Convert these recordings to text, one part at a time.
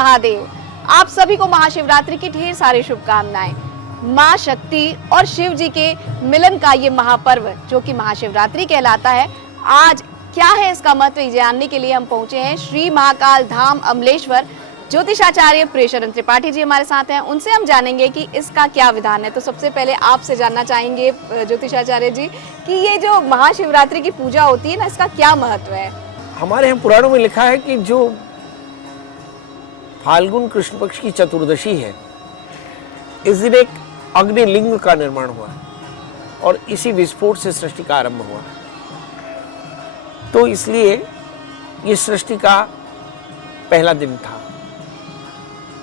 महादेव। आप सभी को महाशिवरात्रि की ढेर सारी शुभकामनाएं। मां शक्ति और शिव जी के मिलन का ये महापर्व जो कि महाशिवरात्रि कहलाता है, आज क्या है इसका महत्व जानने के लिए हम पहुंचे हैं श्री महाकाल धाम अमलेश्वर। ज्योतिषाचार्य प्रेषरन त्रिपाठी जी हमारे साथ हैं, उनसे हम जानेंगे कि इसका क्या विधान है। तो सबसे पहले आपसे जानना चाहेंगे ज्योतिषाचार्य जी कि ये जो महाशिवरात्रि की पूजा होती है ना, इसका क्या महत्व है? हमारे यहाँ पुराणों में लिखा है कि जो फाल्गुन कृष्ण पक्ष की चतुर्दशी है, इस दिन एक अग्निलिंग का निर्माण हुआ और इसी विस्फोट से सृष्टि का आरंभ हुआ। तो इसलिए ये सृष्टि का पहला दिन था,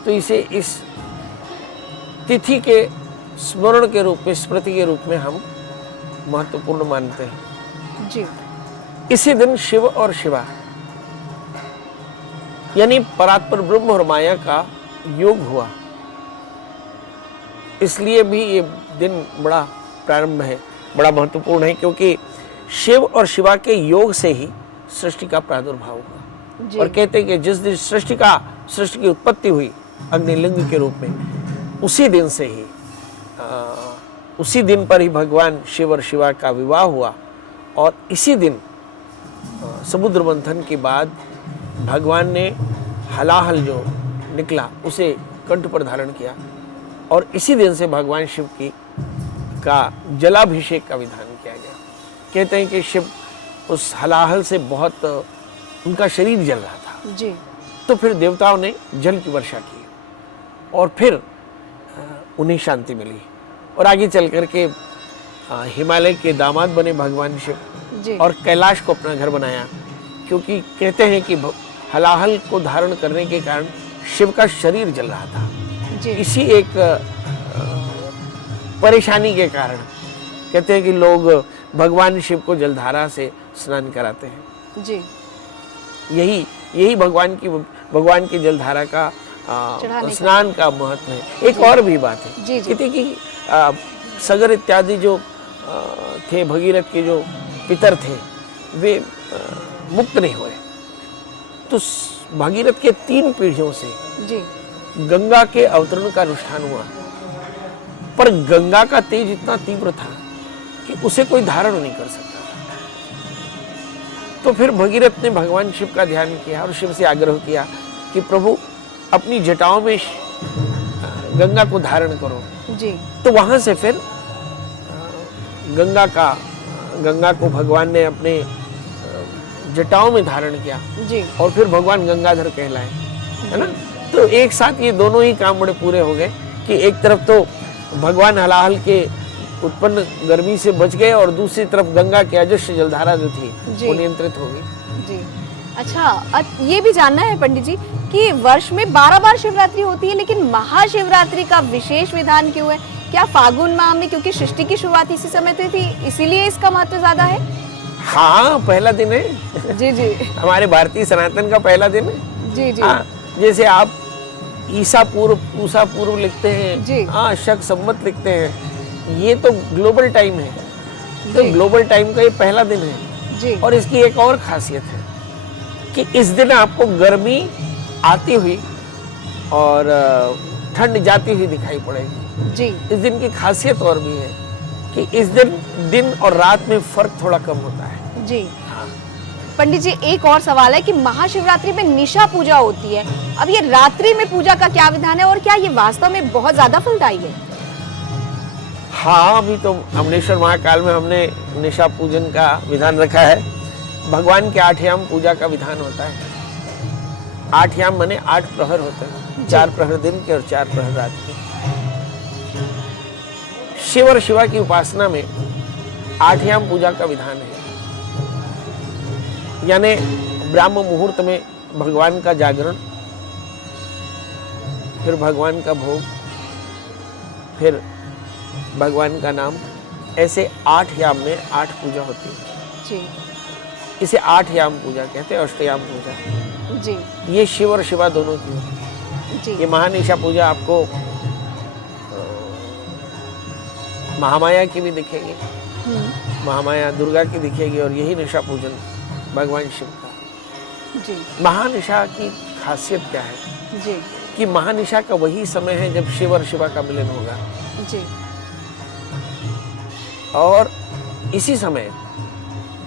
तो इसे इस तिथि के स्मरण के रूप में, स्मृति के रूप में हम महत्वपूर्ण मानते हैं जी। इसी दिन शिव और शिवा यानी परात्पर ब्रह्म और माया का योग हुआ, इसलिए भी ये दिन बड़ा प्रारंभ है, बड़ा महत्वपूर्ण है, क्योंकि शिव और शिवा के योग से ही सृष्टि का प्रादुर्भाव हुआ। और कहते हैं कि जिस दिन सृष्टि की उत्पत्ति हुई अग्निलिंग के रूप में, उसी दिन से ही उसी दिन पर ही भगवान शिव और शिवा का विवाह हुआ। और इसी दिन समुद्र मंथन के बाद भगवान ने हलाहल जो निकला उसे कंठ पर धारण किया, और इसी दिन से भगवान शिव का जलाभिषेक का विधान किया गया। कहते हैं कि शिव उस हलाहल से बहुत उनका शरीर जल रहा था जी। तो फिर देवताओं ने जल की वर्षा की और फिर उन्हें शांति मिली, और आगे चल करके हिमालय के दामाद बने भगवान शिव जी। और कैलाश को अपना घर बनाया, क्योंकि कहते हैं कि हलाहल को धारण करने के कारण शिव का शरीर जल रहा था जी। इसी एक परेशानी के कारण कहते हैं कि लोग भगवान शिव को जलधारा से स्नान कराते हैं जी। यही भगवान की जलधारा का स्नान का महत्व है। एक और भी बात है जी जी। कहते कि सगर इत्यादि जो थे, भगीरथ के जो पितर थे, वे मुक्त नहीं हुए, तो भगीरथ के 3 पीढ़ियों से जी गंगा के अवतरण का अनुष्ठान हुआ, पर गंगा का तेज इतना तीव्र था कि उसे कोई धारण नहीं कर सकता। तो फिर भगीरथ ने भगवान शिव का ध्यान किया और शिव से आग्रह किया कि प्रभु अपनी जटाओं में गंगा को धारण करो जी। तो वहां से फिर गंगा को भगवान ने अपने जटाओं में धारण किया जी। और फिर भगवान गंगाधर कहलाए, है ना। तो एक साथ ये दोनों ही काम बड़े पूरे हो गए कि एक तरफ तो भगवान हलाहल के उत्पन्न गर्मी से बच गए और दूसरी तरफ गंगा की अजस्र जलधारा जो थी वो नियंत्रित हो गई जी। अच्छा, ये भी जानना है पंडित जी कि वर्ष में 12 बार शिवरात्रि होती है, लेकिन महाशिवरात्रि का विशेष विधान क्यों है? क्या फागुन माह में, क्योंकि सृष्टि की शुरुआत इसी समय से थी, इसीलिए इसका महत्व ज्यादा है? हाँ, पहला दिन है जी जी। हमारे भारतीय सनातन का पहला दिन है जी जी। हाँ, जैसे आप ईसा पूर्व लिखते हैं जी। हाँ, शक संवत लिखते हैं, ये तो ग्लोबल टाइम है, तो ग्लोबल टाइम का ये पहला दिन है जी। और इसकी एक और खासियत है कि इस दिन आपको गर्मी आती हुई और ठंड जाती हुई दिखाई पड़ेगी जी। इस दिन की खासियत और भी है कि इस दिन और रात में फर्क थोड़ा कम होता है जी। पंडित जी, एक और सवाल है कि महाशिवरात्रि में निशा पूजा होती है, अब ये रात्रि में पूजा का क्या विधान है और क्या ये वास्तव में बहुत ज्यादा फलदायी है? हाँ, अभी तो अमलेश्वर महाकाल में हमने निशा पूजन का विधान रखा है। भगवान के 8 याम पूजा का विधान होता है। 8 याम माने 8 प्रहर होते हैं, 4 प्रहर दिन के और 4 प्रहर रात के। शिव और शिवा की उपासना में 8 याम पूजा का विधान है, यानी ब्राह्म मुहूर्त में भगवान का जागरण, फिर भगवान का भोग, फिर भगवान का नाम, ऐसे 8 याम में 8 पूजा होती है जी। इसे 8 याम पूजा कहते हैं, अष्टयाम पूजा जी। ये शिव और शिवा दोनों की होती है जी। ये महानिशा पूजा आपको महामाया की भी दिखेगी, महामाया दुर्गा की दिखेगी, और यही निशा पूजन भगवान शिव का। जी। महानिशा की खासियत क्या है? जी कि महानिशा का वही समय है जब शिव और शिवा का मिलन होगा, जी और इसी समय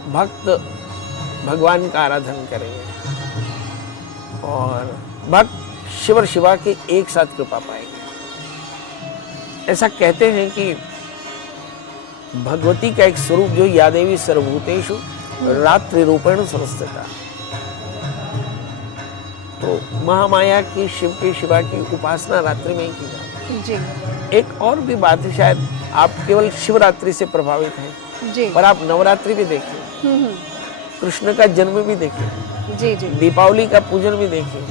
भक्त भगवान का आराधन करेंगे और भक्त शिव और शिवा के एक साथ कृपा पाएंगे। ऐसा कहते हैं कि भगवती का एक स्वरूप जो या देवी सर्वभूतेषु रात्रि रूपेण संस्थिता, तो महामाया की शिव की शिवा की उपासना रात्रि में ही की जाती है। जी एक और भी बात है, शायद आप केवल शिवरात्रि से प्रभावित हैं, जी पर आप नवरात्रि भी देखिए, हम्म, कृष्ण का जन्म भी देखिए, जी जी दीपावली का पूजन भी देखिए,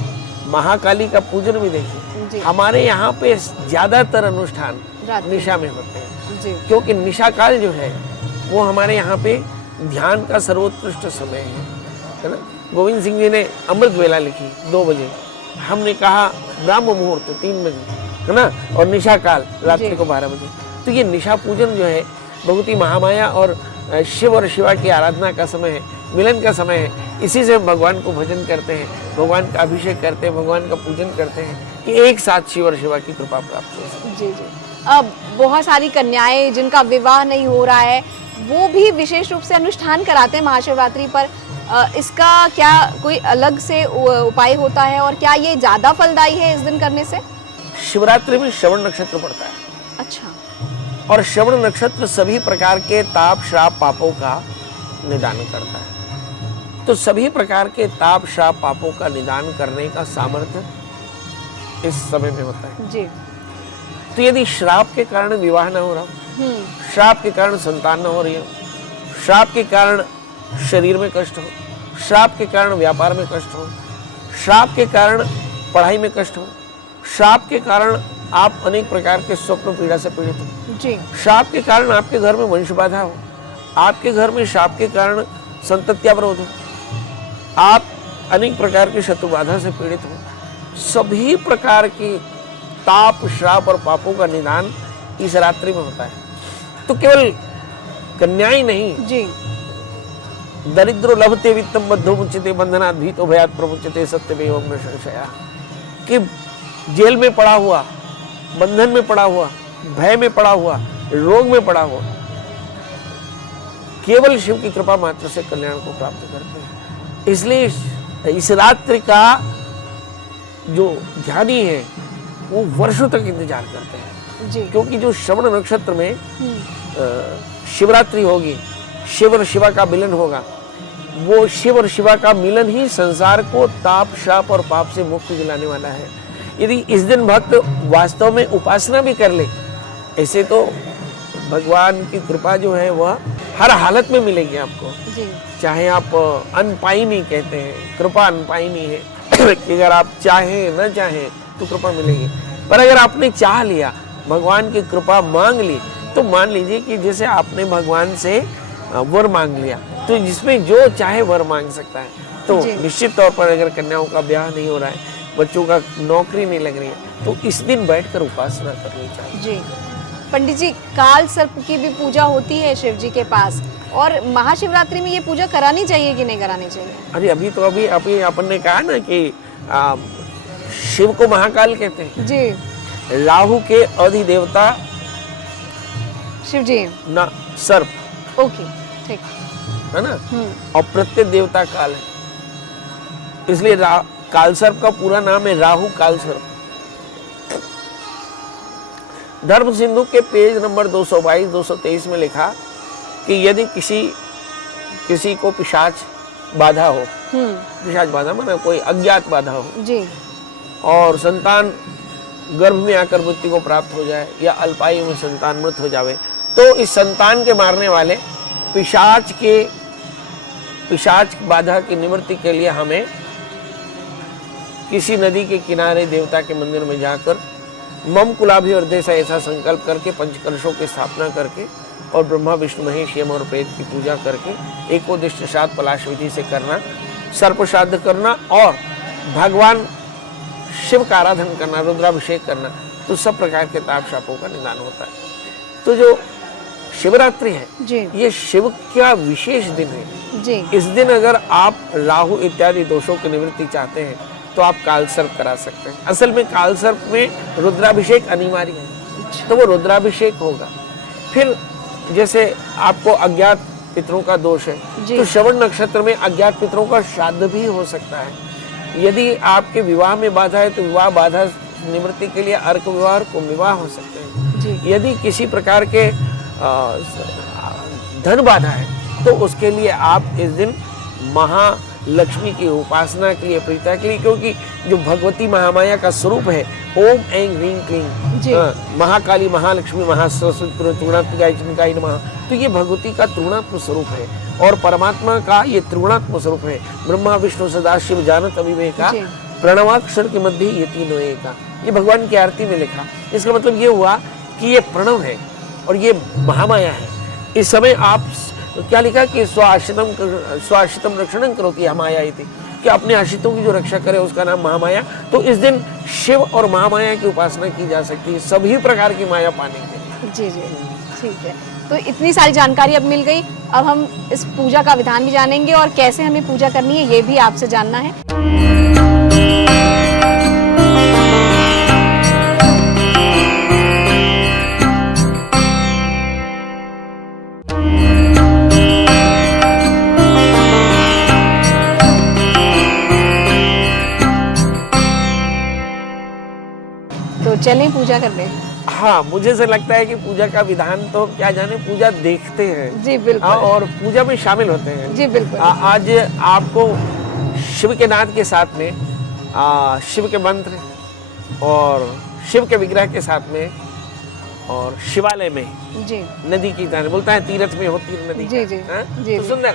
महाकाली का पूजन भी देखिए। जी हमारे यहाँ पे ज्यादातर अनुष्ठान रात्रि। निशा में होते हैं, जी क्योंकि निशा काल जो है वो हमारे यहाँ पे ध्यान का सर्वोत्कृष्ट समय है ना। गोविंद सिंह जी ने अमृत वेला लिखी 2 बजे, हमने कहा ब्राह्म मुहूर्त 3 बजे, है ना, और निशा काल रात्रि को 12 बजे। तो ये निशा पूजन जो है बहुत ही महामाया और शिव और शिवा की आराधना का समय है, मिलन का समय है। इसी से हम भगवान को भजन करते हैं, भगवान का अभिषेक करते हैं, भगवान का पूजन करते हैं कि एक साथ शिव और शिवा की कृपा प्राप्त हो सके। जी जी अब बहुत सारी कन्याएं जिनका विवाह नहीं हो रहा है वो भी विशेष रूप से अनुष्ठान कराते हैं महाशिवरात्रि पर। इसका क्या कोई अलग से उपाय होता है और क्या ये ज्यादा फलदायी है इस दिन करने से? शिवरात्रि में श्रवण नक्षत्र पड़ता है, अच्छा, और श्रवण नक्षत्र सभी प्रकार के ताप श्राप पापों का निदान करता है। तो सभी प्रकार के ताप श्राप पापों का निदान करने का सामर्थ्य इस समय में होता है। जी तो यदि श्राप के कारण विवाह न हो रहा हो, श्राप के कारण संतान न हो रही हो, श्राप के कारण शरीर में कष्ट हो, श्राप के कारण व्यापार में कष्ट हो, श्राप के कारण पढ़ाई में कष्ट हो, श्राप के कारण आप अनेक प्रकार के स्वप्न पीड़ा से पीड़ित हो, जी श्राप के कारण आपके घर में वंश बाधा हो, आपके घर में श्राप के कारण संतत्यावरोध हो, आप अनेक प्रकार की शत्रु बाधा से पीड़ित हो, सभी प्रकार की ताप श्राप और पापों का निदान इस रात्रि में होता है। तो केवल कन्याएं नहीं, जी दरिद्रो लभते वित्तम बद्धो मुच्यते बंधनात् भीतो भयात् प्रमुच्यते सत्यमेव न संशयः, कि जेल में पड़ा हुआ, बंधन में पड़ा हुआ, भय में पड़ा हुआ, रोग में पड़ा हुआ, केवल शिव की कृपा मात्र से कल्याण को प्राप्त करते हैं। इसलिए इस रात्रि का जो ध्यानी है वो वर्षों तक इंतजार करते हैं, जी क्योंकि जो श्रवण नक्षत्र में शिवरात्रि होगी, शिव और शिवा का मिलन होगा, वो शिव और शिवा का मिलन ही संसार को ताप श्राप और पाप से मुक्ति दिलाने वाला है। यदि इस दिन भक्त वास्तव में उपासना भी कर ले, ऐसे तो भगवान की कृपा जो है वह हर हालत में मिलेगी आपको। जी चाहे आप अनपाइनी कहते हैं, कृपा अनपाइनी है कि अगर आप चाहें न चाहें तो कृपा मिलेगी, पर अगर आपने चाह लिया, भगवान की कृपा मांग ली, तो मान लीजिए कि जैसे आपने भगवान से वर मांग लिया, तो जिसमें जो चाहे वर मांग सकता है। तो निश्चित तौर पर अगर कन्याओं का ब्याह नहीं हो रहा है, बच्चों का नौकरी नहीं लग रही है, तो इस दिन बैठकर उपासना करनी चाहिए। जी पंडित जी, काल सर्प की भी पूजा होती है शिव जी के पास, और महाशिवरात्रि में ये पूजा करानी चाहिए कि नहीं करानी चाहिए? अरे अभी अपन ने कहा ना कि शिव को महाकाल कहते हैं, जी राहु के अधिदेवता शिव जी ना सर्प, ओके ठीक है ना, और प्रत्येक देवता काल है, इसलिए काल सर्प का पूरा नाम है राहु काल सर्प। धर्म सिंधु के पेज नंबर 222-223 में लिखा कि यदि किसी को पिशाच बाधा हो, पिशाच बाधा माना कोई अज्ञात बाधा हो जी, और संतान गर्भ में आकर मृत्यु को प्राप्त हो जाए या अल्पायु में संतान मृत हो जावे, तो इस संतान के मारने वाले पिशाच बाधा की निवृत्ति के लिए हमें किसी नदी के किनारे देवता के मंदिर में जाकर मम कुलाभि अर्धे से ऐसा संकल्प करके पंचकलशों की स्थापना करके और ब्रह्मा विष्णु महेश यम और प्रेत की पूजा करके एकोदिष्ट श्राद्ध पलाश विधि से करना, सर्प श्राद्ध करना और भगवान शिव का आराधन करना, रुद्राभिषेक करना, तो सब प्रकार के ताप शापों का निदान होता है। तो जो शिवरात्रि है जी, ये शिव का विशेष दिन है जी। इस दिन अगर आप राहु इत्यादि दोषों की निवृत्ति चाहते हैं तो आप काल सर्प करा सकते हैं। असल में काल सर्प में रुद्राभिषेक अनिवार्य है, तो वो रुद्राभिषेक होगा। फिर जैसे आपको अज्ञात पितरों का दोष है, तो श्रवण नक्षत्र में अज्ञात पितरों का श्राद्ध भी हो सकता है। यदि आपके विवाह में बाधा है तो विवाह बाधा निवृत्ति के लिए अर्क विवाह और कुंभ विवाह हो सकते हैं। यदि किसी प्रकार के धन बाधा है तो उसके लिए आप इस दिन महालक्ष्मी की उपासना के लिए, प्रीता के लिए, क्योंकि जो भगवती महामाया का स्वरूप है ओम ऐं ह्रीं क्लीं महाकाली महालक्ष्मी महासरस्वती त्रिगुणात्मिकाय चिन्मयाय नमः, तो ये भगवती का त्रिगुणात्म स्वरूप है और परमात्मा का ये त्रिगुणात्म स्वरूप है। ब्रह्मा विष्णु सदाशिव जानत अविवेका प्रणवाक्षर के मध्य ये तीनों एका, ये भगवान की आरती में लिखा। इसका मतलब ये हुआ कि ये प्रणव है और ये महामाया है। इस समय आप क्या लिखा कि स्वाश्रितम रक्षणं करोति महामाया इति, कि अपने आश्रितों की जो रक्षा करे उसका नाम महामाया। तो इस दिन शिव और महामाया की उपासना की जा सकती है सभी प्रकार की माया पाने के लिए। जी जी, ठीक है। तो इतनी सारी जानकारी अब मिल गई, अब हम इस पूजा का विधान भी जानेंगे और कैसे हमें पूजा करनी है ये भी आपसे जानना है। तो चलें पूजा करने। हाँ, मुझे से लगता है कि पूजा का विधान तो क्या जाने, पूजा देखते हैं। जी बिल्कुल। और पूजा में शामिल होते हैं। जी बिल्कुल। आज आपको शिव के नाद के साथ में शिव के मंत्र और शिव के विग्रह के साथ में और शिवालय में जी नदी की तरह बोलता है तीर्थ में होती है नदी। जी जी, जी तो सुंदर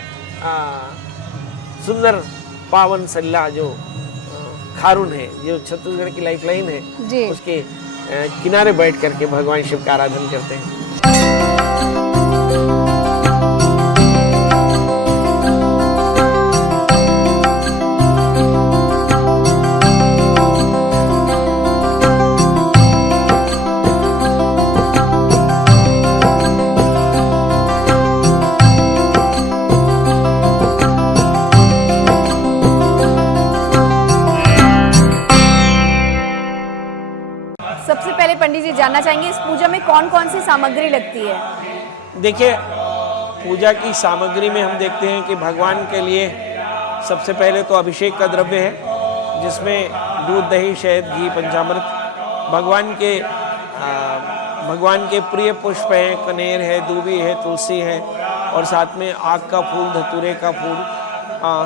सुंदर पावन सल्ला जो खारून है, जो छत्तीसगढ़ की लाइफलाइन है जी, उसके किनारे बैठ करके भगवान शिव का आराधन करते हैं। सबसे पहले पंडित जी जानना चाहेंगे इस पूजा में कौन कौन सी सामग्री लगती है? देखिए, पूजा की सामग्री में हम देखते हैं कि भगवान के लिए सबसे पहले तो अभिषेक का द्रव्य है, जिसमें दूध दही शहद घी पंचामृत, भगवान के प्रिय पुष्प हैं, कनेर है, दूबी है, तुलसी है और साथ में आग का फूल, धतूरे का फूल,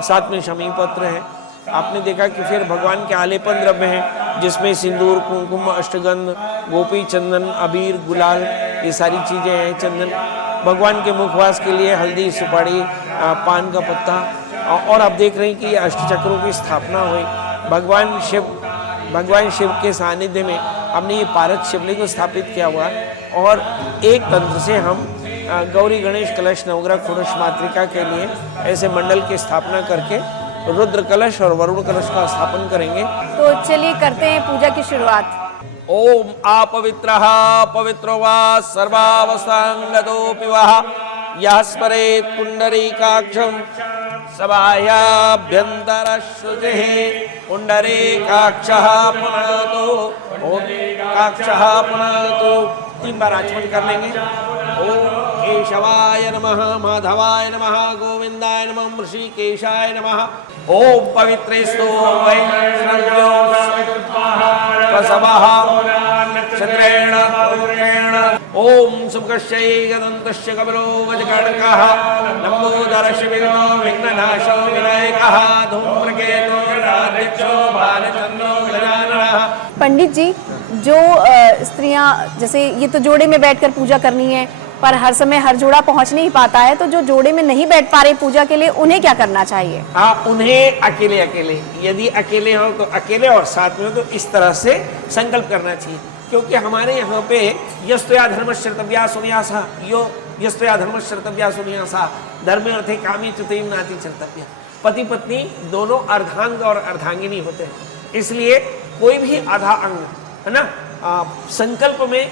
साथ में शमी पत्र है। आपने देखा कि फिर भगवान के आलेपन द्रव्य हैं, जिसमें सिंदूर, कुमकुम, अष्टगंध, गोपी चंदन, अबीर, गुलाल, ये सारी चीज़ें हैं। चंदन, भगवान के मुखवास के लिए हल्दी, सुपारी, पान का पत्ता, और आप देख रहे हैं कि ये अष्टचक्रों की स्थापना हुई। भगवान शिव के सानिध्य में हमने ये पारद शिवलिंग को स्थापित किया हुआ है और एक तंत्र से हम गौरी गणेश कलश नवग्रह खुड़श मातृका के लिए ऐसे मंडल की स्थापना करके रुद्र कलश और वरुण कलश का स्थापन करेंगे। तो चलिए करते हैं पूजा की शुरुआत। ओम अपवित्रः पवित्रो वा सर्वावस्थांगतोऽपि वा यः स्मरेत् पुण्डरीकाक्षं सभायाभ्यन्तरशुचिः पुण्डरीकाक्षः पुनतो ओम काक्षः पुनतो। 3 बार आचमन कर लेंगे। ओम केशवाय नमः, माधवाय नमः, गोविंदाय नमः, ऋषिकेशाय नमः। ओम पवित्रेस्तु वैष्णव्यो प्रसवः क्षत्रेण पवित्रेण। ओम सुमुखस्य गदन्तस्य कपिलो वज्रकर्णकः लम्बोदरस्य विघ्नो विघ्ननाशो विनायकः धूम्रकेतो राध्यक्षो भालचन्द्रो गजाननः। पंडित जी, जो स्त्रियां जैसे ये तो जोड़े में बैठकर पूजा करनी है, पर हर समय हर जोड़ा पहुंच नहीं पाता है, तो जो जोड़े में नहीं बैठ पा रहे पूजा के लिए उन्हें क्या करना चाहिए? उन्हें अकेले अकेले, यदि अकेले हो तो अकेले और साथ में तो इस तरह से संकल्प करना चाहिए, क्योंकि हमारे यहाँ पे यस्तया धर्मश्चर्तव्या सुन्यासा यो यस्तया धर्मश्चर्तव्या सुन्यासा धर्मे अर्थे कामी चतुर्थ नाति चर्तव्या। पति पत्नी दोनों अर्धांग और अर्धांगिनी होते हैं, इसलिए कोई भी आधा अंग है ना संकल्प में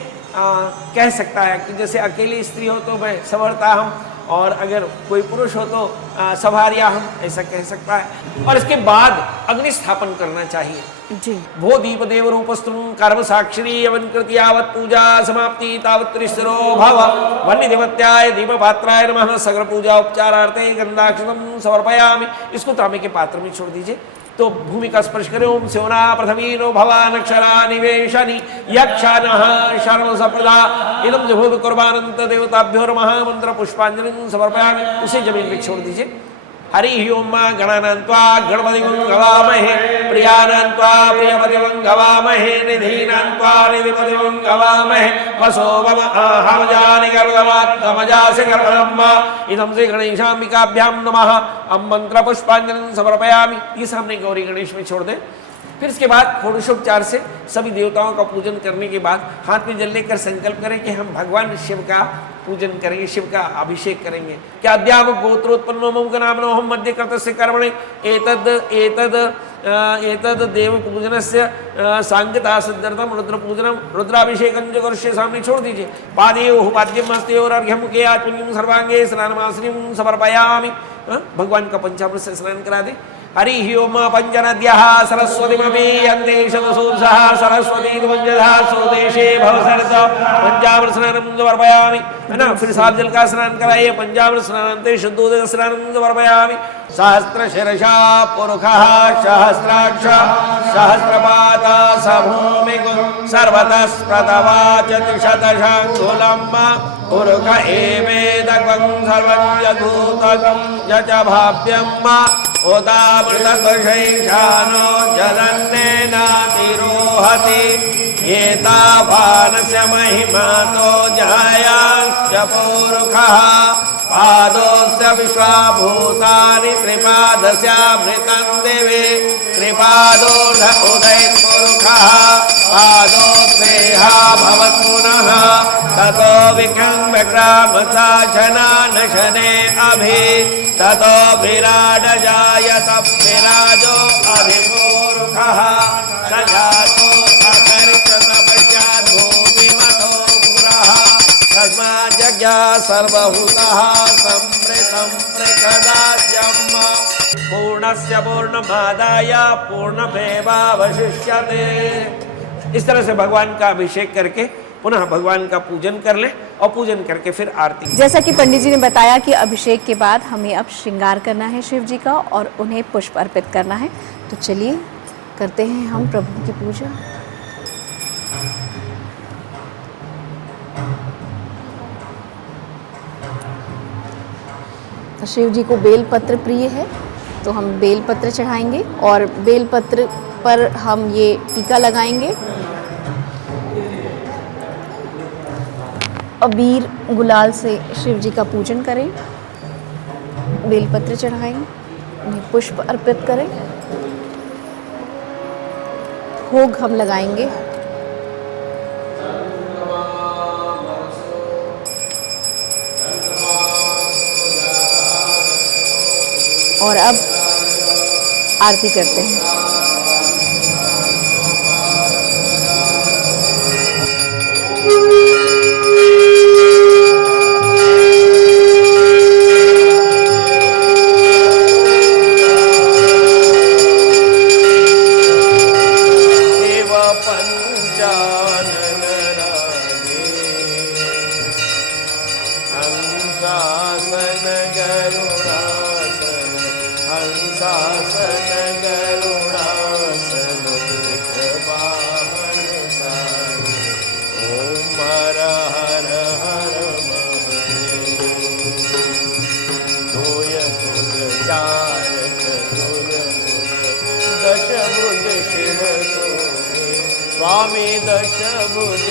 कह सकता है कि जैसे अकेली स्त्री हो तो मैं समर्था हम और अगर कोई पुरुष हो तो सभार्याहम ऐसा कह सकता है। और इसके बाद अग्नि स्थापन करना चाहिए। जी। भो दीप देव रूपस्तुम कर्म साक्षिणी यवन कृति यावत् पूजा समाप्ति तावत् त्रिस्थिरो भव वन्य देवत्याय दीप पात्राय नमः। सगल पूजा उपचारार्थे गंधाक्षतम समर्पयामि। इसको तांबे के पात्र में छोड़ दीजिए। तो भूमि का स्पर्श करें। ओम स्योना प्रथमीनो भवान अक्षरा निवेशनि यक्षानः शर्म सप्रदा इदं जभूत कुर्बानंत देवताभ्यो नमः। मंत्र पुष्पांजलि समर्पयामि। उसे जमीन पे छोड़ दीजिए। हरि ओम गणानान्त्वा गणपतिं गवामहे प्रियानान्त्वा प्रियपतिं गवामहे निधीनान्त्वा निधिपतिं गवामहे वसो मम आहवजानि गर्भवात्तमजासि गर्भम्मा इदं श्री गणेशाम्बिकाभ्यां नमः। अब मंत्र पुष्पांजलि समर्पयामि। ये सामने गौरी गणेश में छोड़ दें। फिर इसके बाद षोडशोपचार से सभी देवताओं का पूजन करने के बाद हाथ में जल लेकर संकल्प करें कि हम भगवान शिव का पूजन करेंगे, शिव का अभिषेक करेंगे। क्या अद्याप गोत्रोत्पन्नो मम नामनो हम मध्य कर्तस्य कर्मणे एतद देव पूजनस्य सांगता सिद्धर्थम रुद्र पूजनम रुद्राभिषेकं च करिष्ये। सामने छोड़ दीजिए। पादयोः पाद्यम हस्तयोः अर्घ्यं मुखे आचमनीयं सर्वांगे स्नानमासनीयं समर्पयामि। भगवान का पंचामृत से स्नान करा दे। हरि ओम पंचनद्यः सरस्वतीमपि यन्ते शतसूर्षः सरस्वती वंजधः स्वदेशे भवसरत पंचामृत स्नानं समर्पयामि। है ना। फिर साफ जल का स्नान कराइए। पंचामृत स्नानान्ते शुद्धोदक स्नानं समर्पयामि। सहस्रशीर्षा पुरुषः सहस्राक्ष सहस्रपादा स भूमिगुं सर्वतः स्प्रतवाचति शतशाङ्गुलं पुरुष एवेदकं सर्वं यथूतं यच भाव्यं उदामृतशैषानो जलन्नेनातिरोहति एतावानस्य महिमातो जायाश्च पुरुषः पादोस्य विश्वाभूतानि त्रिपादस्यामृतं दिवि त्रिपादोढ उदयपुरुषः पादोत्सेहा भवत्पुनः ततो विक्रमग्रामसाशनानशने अभि ततो विराड जायत विराजो अभिपूरुषः स जातो अकरित तपस्यात् भूमिमतो पुरः तस्माज्जज्ञा सर्वभूतः संवृतं प्रकदास्यम् पूर्णस्य पूर्णमादाय पूर्णमेवावशिष्यते। इस तरह से भगवान का अभिषेक करके पुनः भगवान का पूजन कर ले और पूजन करके फिर आरती। जैसा कि पंडित जी ने बताया कि अभिषेक के बाद हमें अब श्रृंगार करना है शिव जी का और उन्हें पुष्प अर्पित करना है। तो चलिए करते हैं हम प्रभु की पूजा। तो शिव जी को बेलपत्र प्रिय है तो हम बेलपत्र चढ़ाएंगे और बेलपत्र पर हम ये टीका लगाएंगे। अबीर गुलाल से शिव जी का पूजन करें, बेलपत्र चढ़ाएं, उन्हें पुष्प अर्पित करें, भोग हम लगाएंगे। और अब आरती करते हैं। स्वामी दशभुज